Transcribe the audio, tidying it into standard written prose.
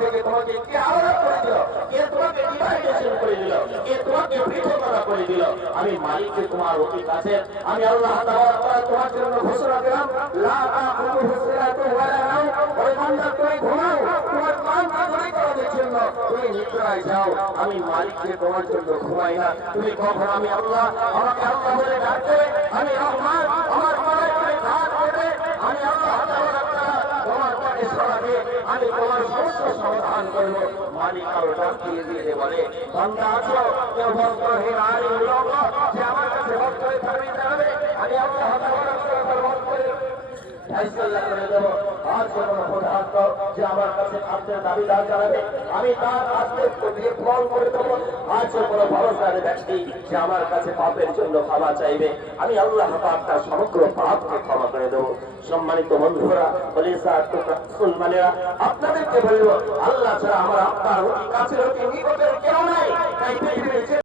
থেকে তোমাকে কে আলাদা করে দিল, কে তোমাকে ডিভাইডেশন করে দিল, কে তোমাকে পৃথকতা করে দিল। আমি মালিককে তোমার অতি কাছে, আমি আল্লাহ তাআলা তোমার জন্য ঘোষণা দিলাম, লা তাকুলু হুসরাতু ওয়ালা নাও, ওই বান্দা তুমি ঘুমাও, তোমার কামকে দূর করার জন্য তুমি নিদ্রায় যাও। আমি মালিককে তোমার জন্য ঘুমাই না। তুমি কখন আমি আল্লাহ, আমাকে আল্লাহ বলে ডাকবে, আমি রহমান, আমার মালিককে ডাক দেবে, আমি আল্লাহ তাআলা তোমার কাছে সরাবে, আমি তোমার সমস্যা সমাধান করব। মালিক আরো ডাক দিয়ে দিয়ে বলে, বান্দা আছো কেউ বস্ত্রহীন আলী লোক যে আমার কাছে বস্ত্রে থাকবে যাবে, আমি আল্লাহ তাআলা বস্ত্র করে ফয়সালা করে দেব। আর কোন পদার্থ যে আমার কাছে খাদ্যের দাবিদার জানাবে, আমি তার খাদ্যের দিয়ে ফল করে দেবো। আর কোন ভরসার ব্যক্তি যে আমার কাছে পাপের জন্য ক্ষমা চাইবে, আমি আল্লাহ পাক তার সমগ্র পাপকে ক্ষমা করে দেবো। সম্মানিত বন্ধুরা, মুসলমানেরা, আপনাদেরকে বলবো, আল্লাহ ছাড়া আমার আপনার অতি কাছের অতি নিকটের কেউ